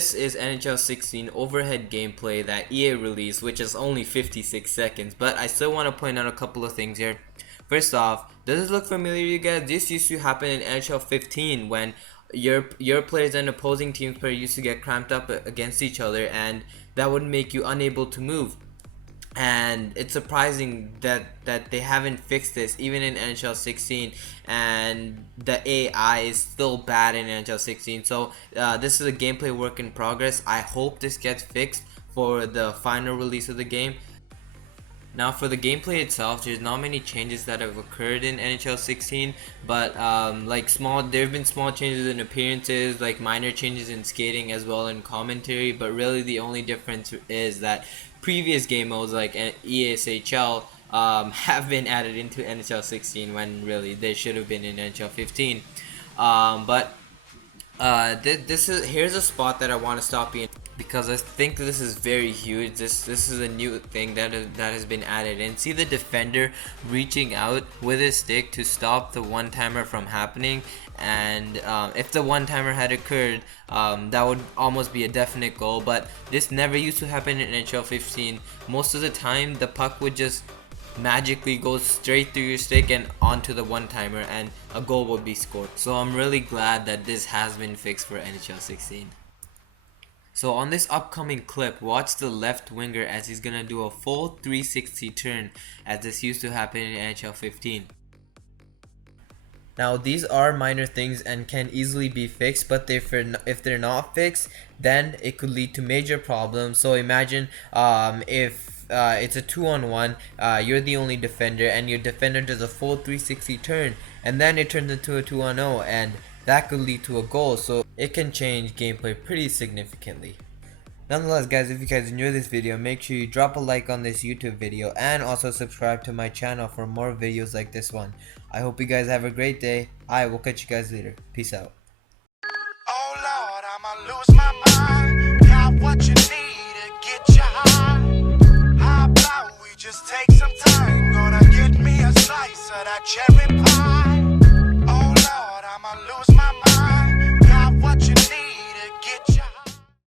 this is NHL 16 overhead gameplay that EA released, which is only 56 seconds, but I still want to point out a couple of things here. First off, does this look familiar to you guys? This used to happen in NHL 15 when your players and opposing team's players used to get cramped up against each other, and that would make you unable to move. And it's surprising that they haven't fixed this even in NHL 16, and the AI is still bad in NHL 16. So this is a gameplay work in progress. I hope this gets fixed for the final release of the game. Now for the gameplay itself, there's not many changes that have occurred in NHL 16, but there have been small changes in appearances, like minor changes in skating as well in commentary, but really the only difference is that previous game modes like ESHL have been added into NHL 16 when really they should have been in NHL 15. Here's a spot that I want to stop in, because I think this is very huge. This is a new thing that has been added in. See the defender reaching out with his stick to stop the one-timer from happening, and if the one-timer had occurred, that would almost be a definite goal, but this never used to happen in NHL 15. Most of the time the puck would just magically go straight through your stick and onto the one-timer, and a goal would be scored. So I'm really glad that this has been fixed for NHL 16. So on this upcoming clip, watch the left winger as he's gonna do a full 360 turn, as this used to happen in NHL 15. Now these are minor things and can easily be fixed, but if they're not fixed, then it could lead to major problems. So imagine if it's a 2-on-1, you're the only defender, and your defender does a full 360 turn, and then it turns into a 2-on-0, and that could lead to a goal. So it can change gameplay pretty significantly. Nonetheless guys, if you guys enjoyed this video, make sure you drop a like on this YouTube video, and also subscribe to my channel for more videos like this one. I hope you guys have a great day. I will catch you guys later. Peace out. Oh Lord, I'ma lose my mind. Got what you need to get you high. How about we just take some time? Gonna get me a slice of that cherry pie.